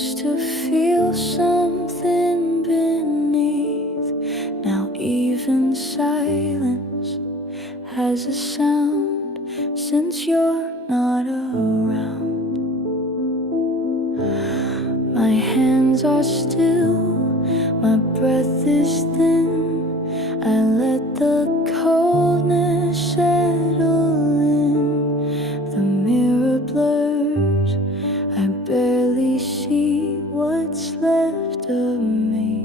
used to feel something beneath. Now even silence has a sound since you're not around. My hands are still, my breath is thin. I let the coldness settle in. The mirror blurs, I barely see what's left of me.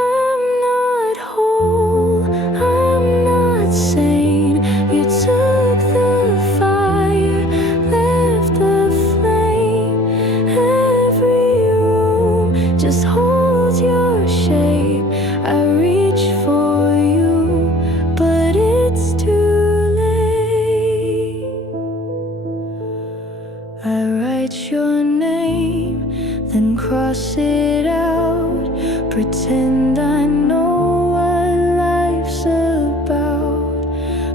I'm not whole, I'm not sane. You took the fire, left the flame. Every room just holds your shape. I reach for you, but it's too late. I write your name, then cross it out. Pretend I know what life's about,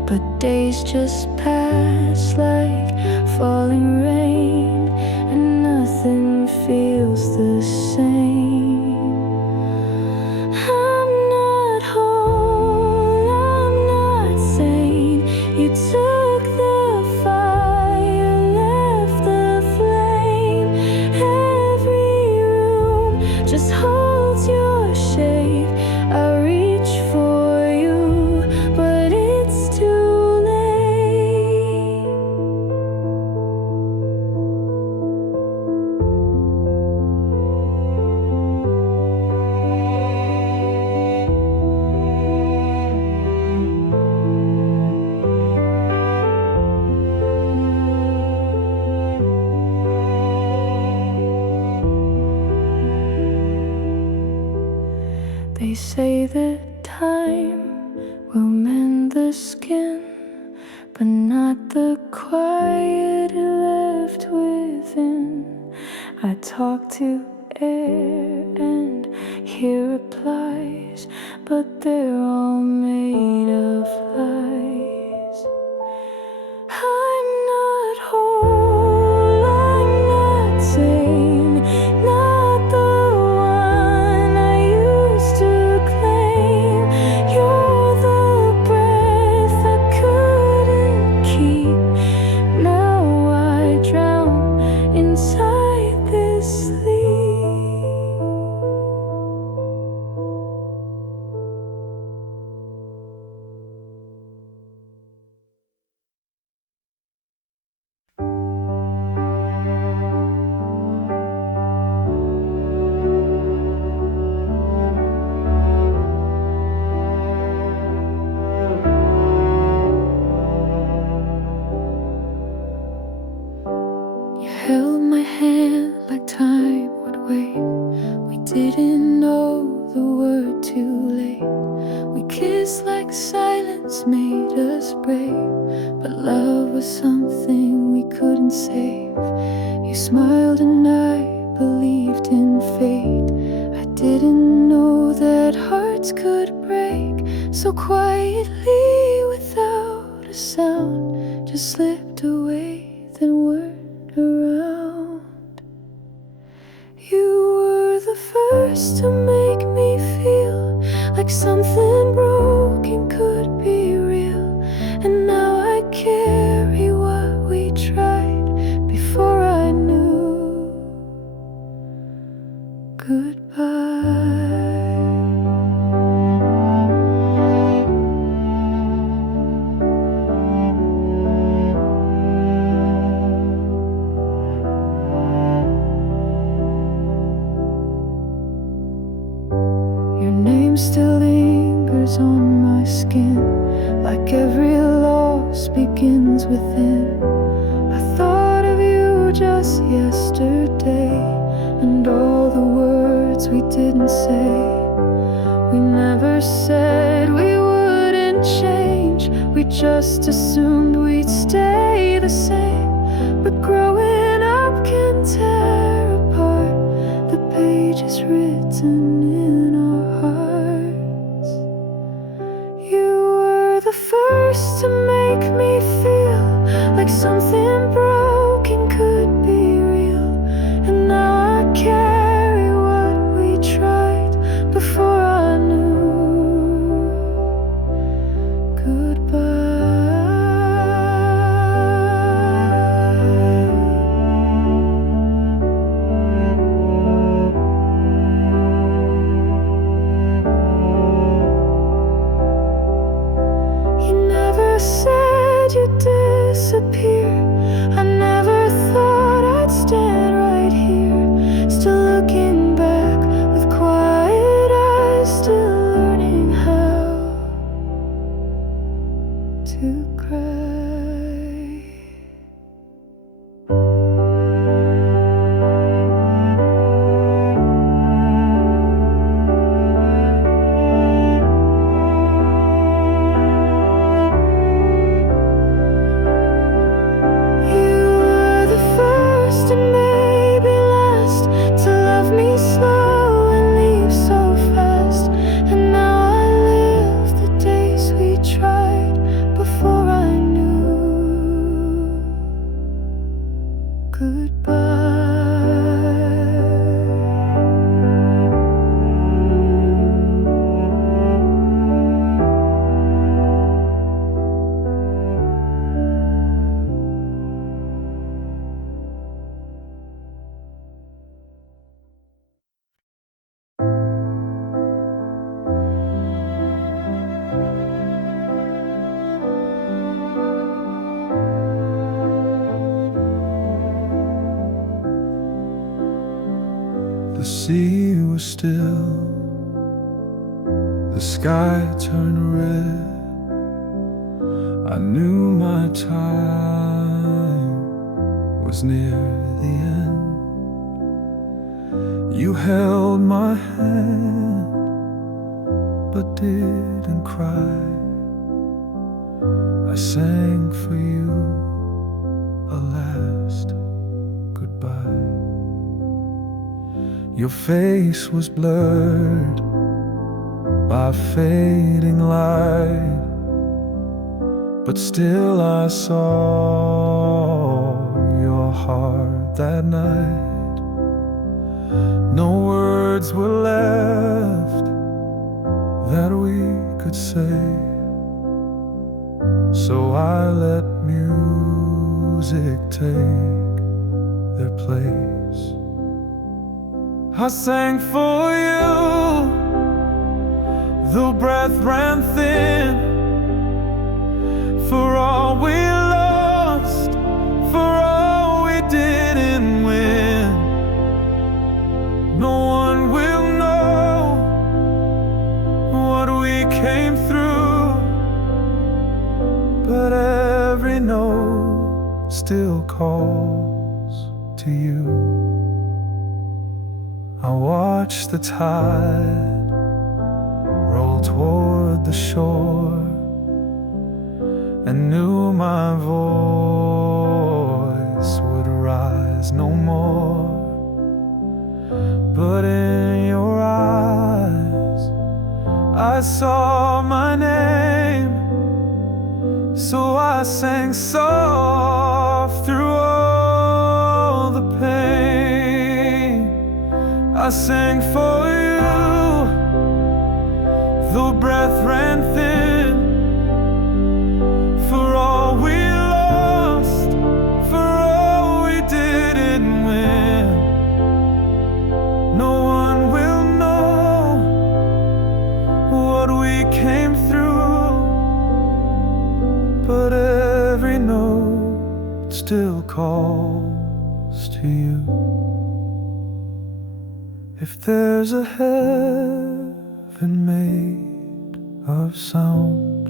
but days just pass like falling rain, and nothing feels the same. I'm not whole, I'm not sane. You took the fire, left the flame. Every room just holds your shape. I reach for you, but it's too late. They say that time will mend the skin, but not the quiet left within. I talk to air and hear replies, but they're all made of lies. I'm not whole, I'm not sane, not the one I used to claim. You're the breath I couldn't keep. Now I drown inside this sleep. You held my hand like time would wait. We didn't know the word too late. We kissed like silence made us brave, but love was something we couldn't save. You smiled and I believed in fate. I didn't know that hearts could break so quietly without a sound. Just slipped away, then weren't around. You were the first to make me feel like something broken could be real. And now I carry what we tried before I knew goodbye. Your name still lingers on my skin, like every loss begins within. I thought of you just yesterday, and all the words we didn't say. We never said we wouldn't change, we just assumed we'd stay the same. But growing up can tear apart the pages written in our hearts. You were the first to make me feel like something broken could goodbye. The sea was still, the sky turned red. I knew my time was near the end. You held my hand, but didn't cry. I sang for you a last goodbye. Your face was blurred by fading light, but still I saw your heart that night. No words were left that we could say, so I let music take their place. I sang for you, though breath ran thin, for all we lost, for all we didn't win. No one will know what we came through, but every note still calls to you. I watched the tide roll toward the shore and knew my voice would rise no more. But in your eyes I saw my name, so I sang soft through all the pain. I sang for you, though breath ran thin, for all we lost, for all we didn't win. No one will know what we came through, but every note still calls to you. If there's a heaven made of sound,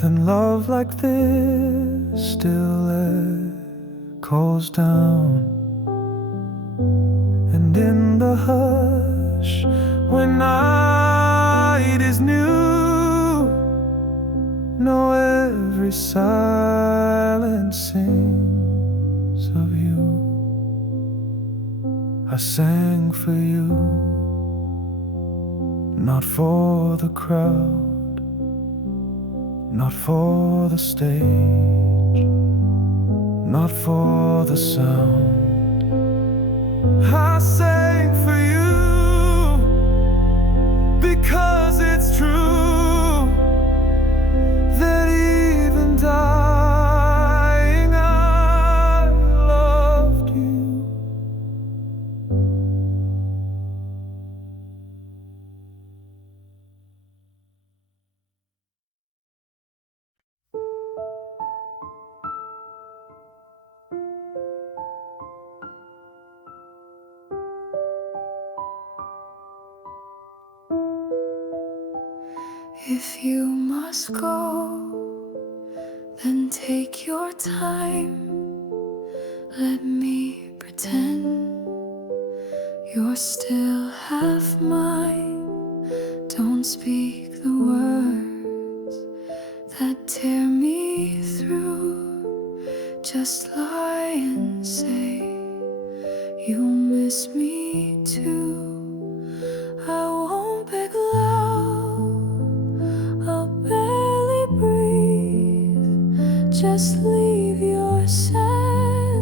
then love like this still echoes down. And in the hush, when night is new, know every silence sings of you. I sang for you, not for the crowd, not for the stage, not for the sound. I sang for you because it's true that even dying I loved you. If you must go, then take your time. Let me pretend you're still half mine. Don't speak the words that tear me through. Just lie and say you miss me too. I won't beg loud, I'll barely breathe. Just leave your sad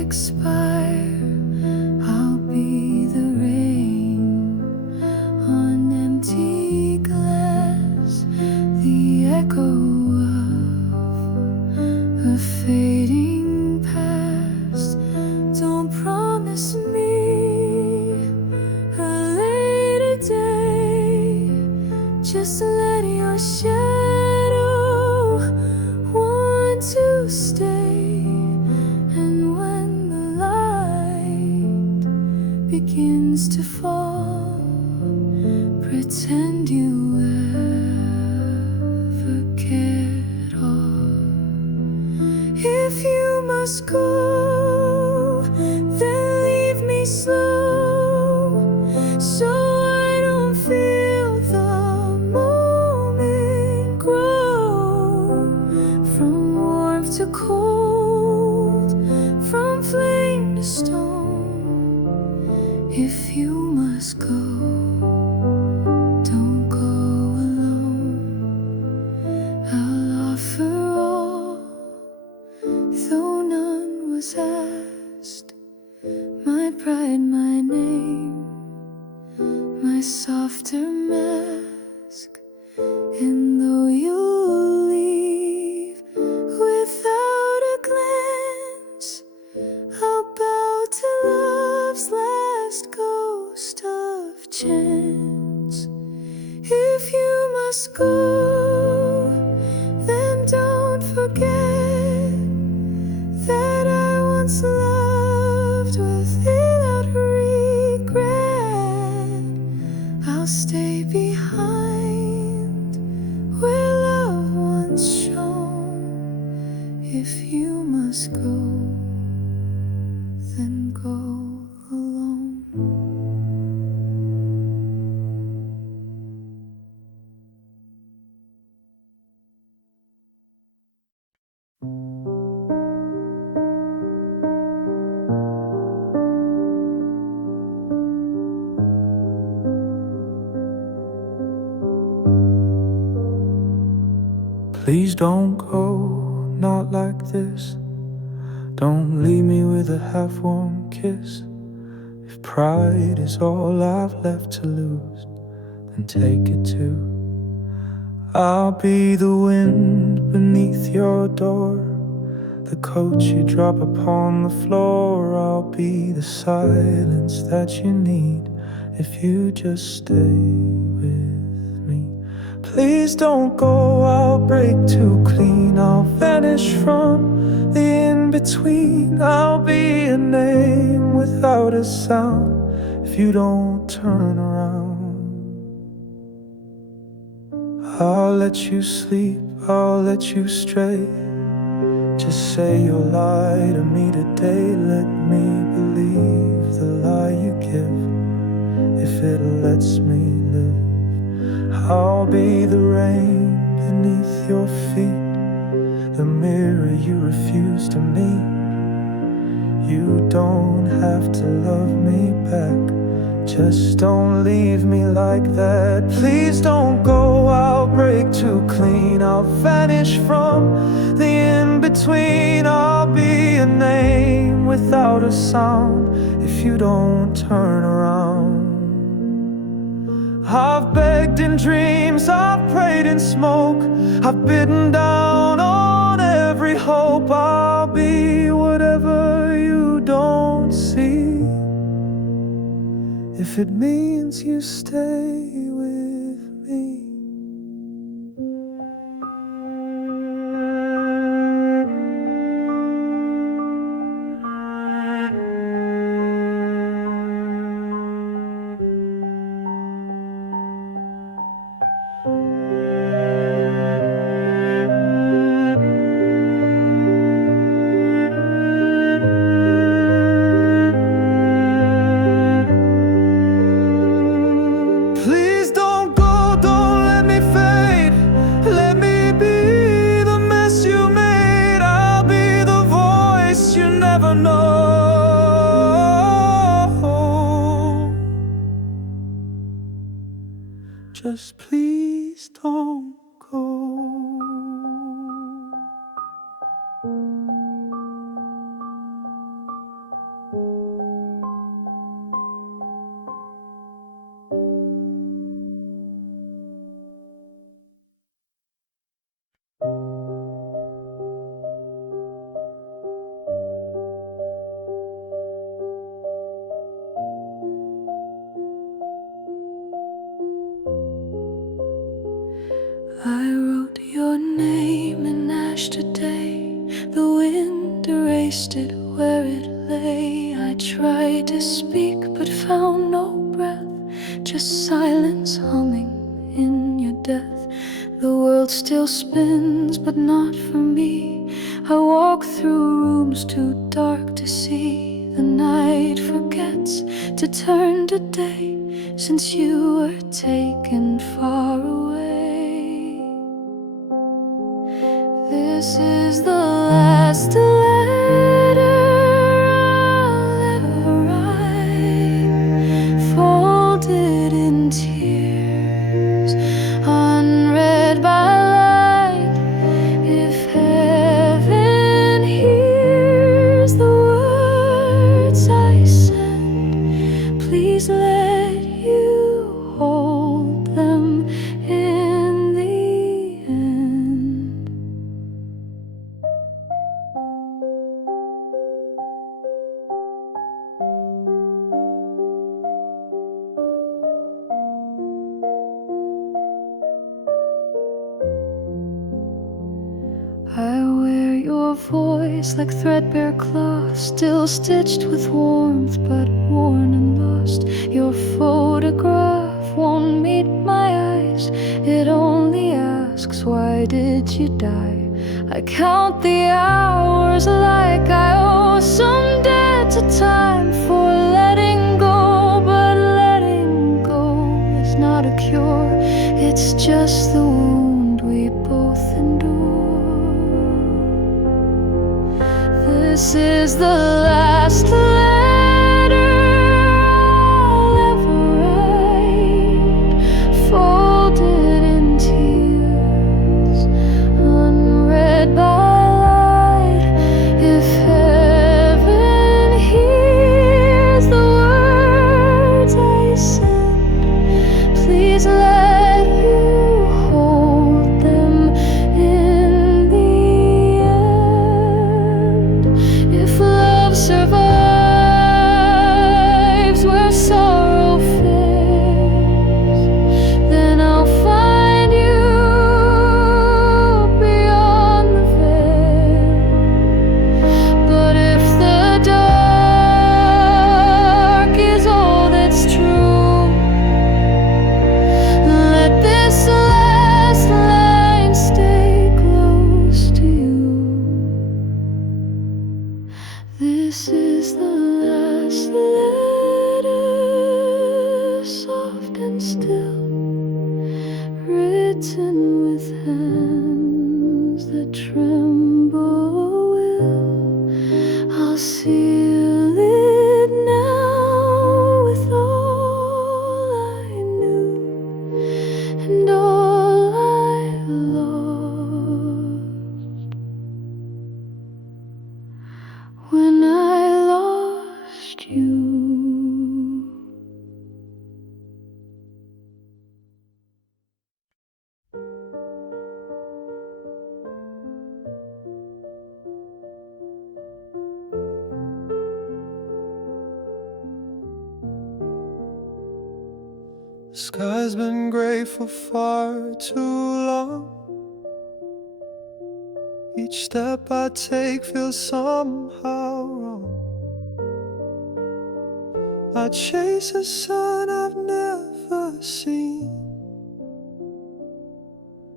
expire, I'll be the rain on empty glass, the echo of a fading past. Don't promise me a later day, just let your shadow want to stay. And when the light begins to fall, pretend you ever cared all. If you must go, then leave me slow, so I don't feel the moment grow from warmth to cold, from flame to stone. If you must go, don't go alone. I'll offer all, though none was asked. My pride, my name, my softer mask. And though you leave without a glance, I'll bow to love's last ghost of chance. If you must go, then don't forget that I once loved without regret. I'll stay behind where love once shone. If you must go, then go alone. Please don't go, not like this. Don't leave me with a half-warm kiss. If pride is all I've left to lose, then take it too. I'll be the wind beneath your door, the coat you drop upon the floor. I'll be the silence that you need if you just stay with me. Please don't go, I'll break too clean. I'll vanish from the in-between. I'll be a name without a sound if you don't turn around. I'll let you sleep, I'll let you stray. Just say you'll lie to me today. Let me believe the lie you give, if it lets me live. I'll be the rain beneath your feet, the mirror you refuse to meet. You don't have to love me back, just don't leave me like that. Please don't go, I'll break too clean. I'll vanish from the in-between. I'll be a name without a sound if you don't turn around. I've begged in dreams, I've prayed in smoke, I've bitten down on every hope. I'll be whatever you don't see, if it means you stay with me. Please don't go, don't let me fade. Let me be the mess you made. I'll be the voice you never know. Just please don't go. I wrote your name in ash today. The wind erased it where it lay. I tried to speak but found no breath, just silence humming in your death. The world still spins but not for me. I walk through rooms too dark to see. The night forgets to turn to day since you were taken far away. This is the last letter I'll ever write, folded in tears, unread by light. If heaven hears the words I send, please let you hold them in the end. I wear your voice like threadbare cloth, still stitched with warmth but worn and lost. Your photograph won't meet my eyes, it only asks, why did you die? I count the hours like I owe some debt to time for letting go. But letting go is not a cure, it's just the wound we both endure. This is the last letter I'll ever write, folded in tears, unread by light. If heaven hears the words I send, please let you hold them in the end. If love survives where sorrow fails, then I'll find you beyond the veil. But if the dark is all that's true, let this last line stay close to you. This is the last letter, soft and still, written with hands that tremble will. I'll seal it now with all I knew and all I lost when I lost you. The sky's been gray for far too long. Each step I take feels somehow wrong. I chase a sun I've never seen,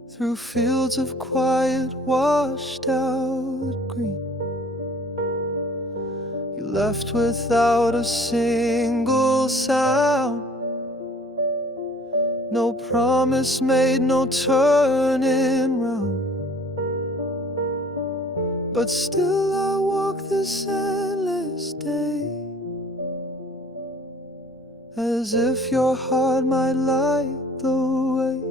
through fields of quiet washed out green. You left without a single sound, no promise made, no turning round. But still I walk this endless day, as if your heart might light the way.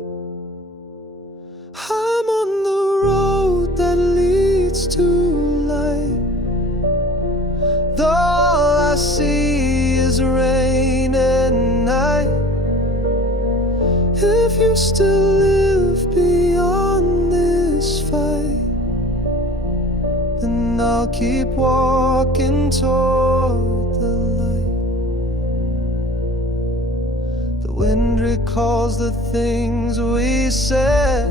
I'm on the road that leads to light, the last see is rain and night. If you still live beyond this fight, then I'll keep walking toward the light. The wind recalls the things we said,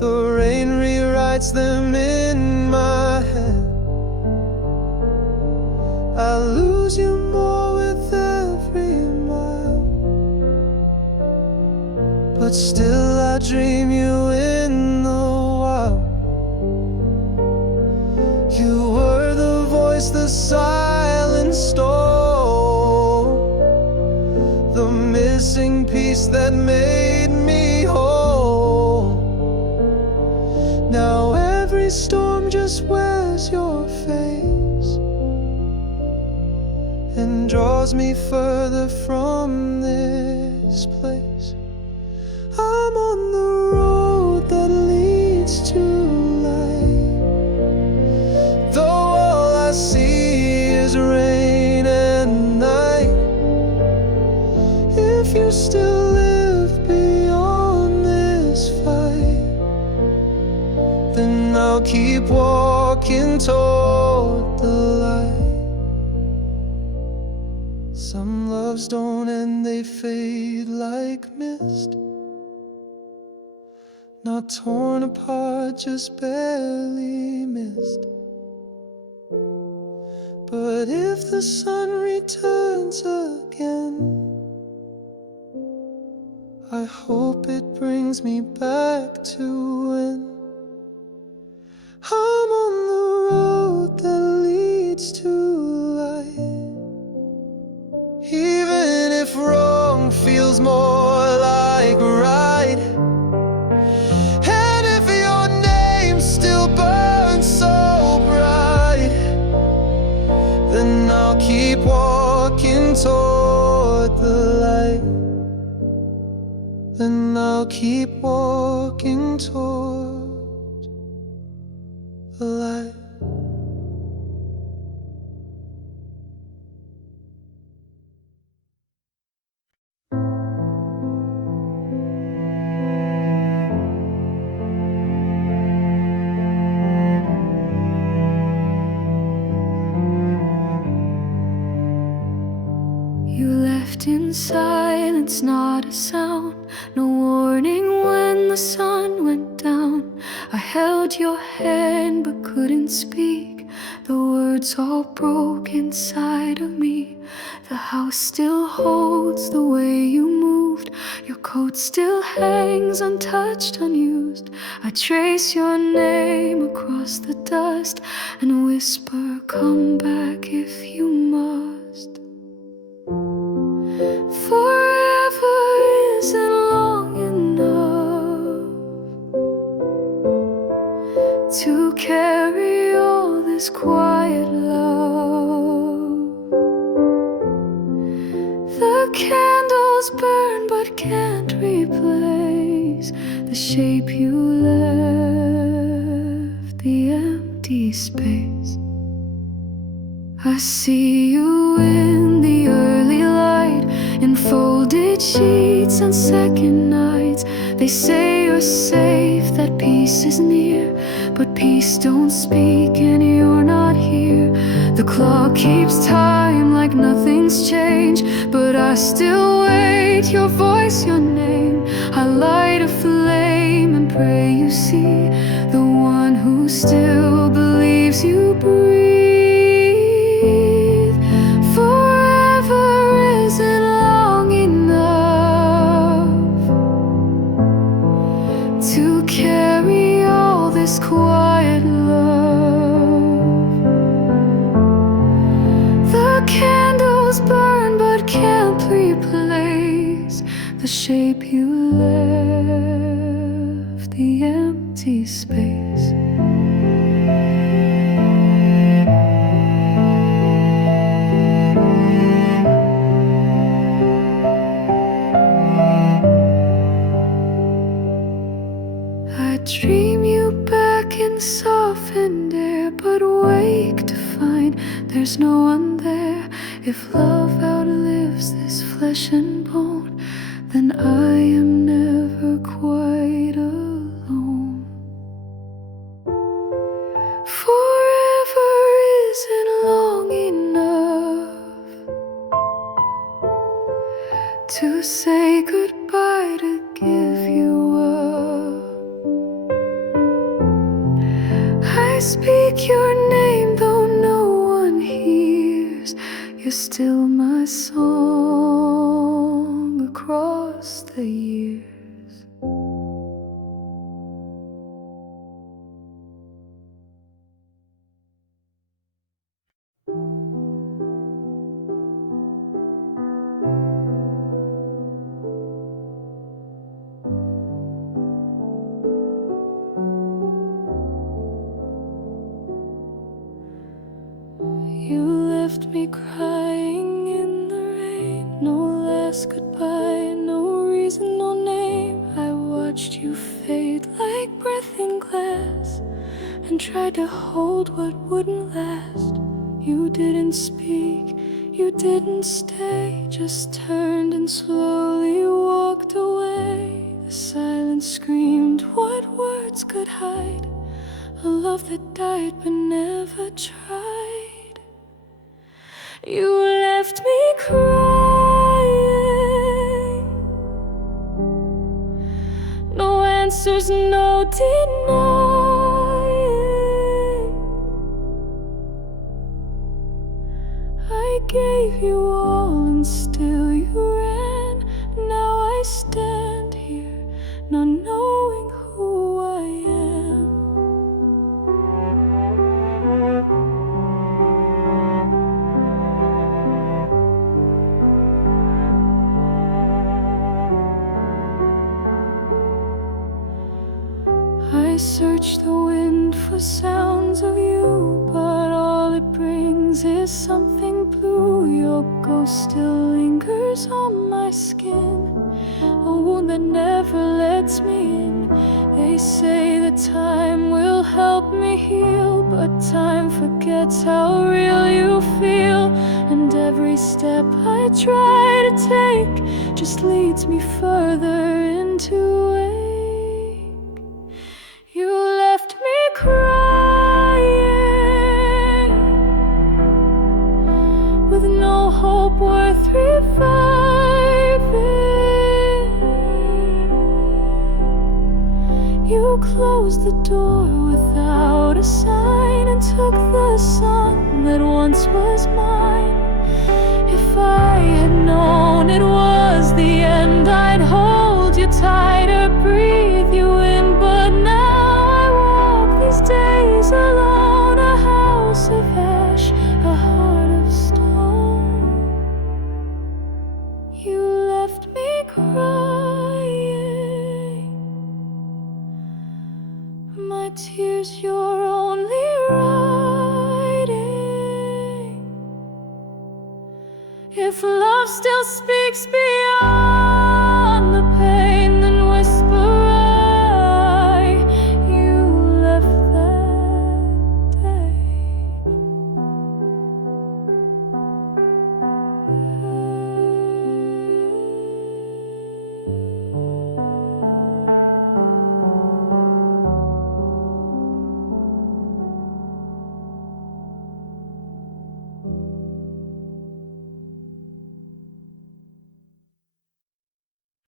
the rain rewrites them in my head. I lose you more with every mile, but still I dream you in the wild. You were the voice the silence stole, the missing piece that made me whole. Now every storm just wears your face and draws me further from this place. I'm on the road that leads to light, though all I see is rain and night. If you still live beyond this fight, then I'll keep walking toward the light. Some loves don't end, they fade like mist, not torn apart, just barely missed. But if the sun returns again, I hope it brings me back to when I'm on the road that leads to light. Even if wrong feels more like right, and if your name still burns so bright, then I'll keep walking toward the light. Then I'll keep walking toward the light. You left in silence, not a sound, no warning when the sun went down. I held your hand but couldn't speak, the words all broke inside of me. The house still holds the way you moved, your coat still hangs untouched, unused. I trace your name across the dust and whisper, come back if you must. Forever isn't long enough to carry all this quiet love. The candles burn but can't replace the shape you left, the empty space. I see you in the early light, in folded sheets and second nights. They say you're safe, that peace is near, but peace don't speak and you're not here. The clock keeps time like nothing's changed, but I still wait, your voice, your name. I light a flame and pray you see the one who still believes you breathe. To carry all this quiet love. The candles burn but can't replace the shape you left, the empty space. Dream you back in softened air, but wake to find there's no one there. If love outlives this flesh and bone, then I am never quite alone. Forever isn't long enough to say goodbye, to give you up. I speak your name though no one hears. You're still my song across the years. You left me crying in the rain. No last goodbye, no reason, no name. I watched you fade like breath in glass and tried to hold what wouldn't last. You didn't speak, you didn't stay, just turned and slowly walked away. The silence screamed what words could hide a love that died but never tried. You left me crying, no answers, no denying. I gave you all and still you ran. Now I stand here not knowing who I am. I search the wind for sounds of you, but all it brings is something blue. Your ghost still lingers on my skin, a wound that never lets me in. They say that time will help me heal, but time forgets how real you feel. And every step I try to take just leads me further into ache. You left me crying with no hope worth reviving. You closed the door without a sign and took the sun that once was mine. If I had known it was the end, I'd hold you tighter, breathe you in. But now I walk these days alone, a house of ash, a heart of stone. You left me crying, my tears your only writing. If love still speaks beyond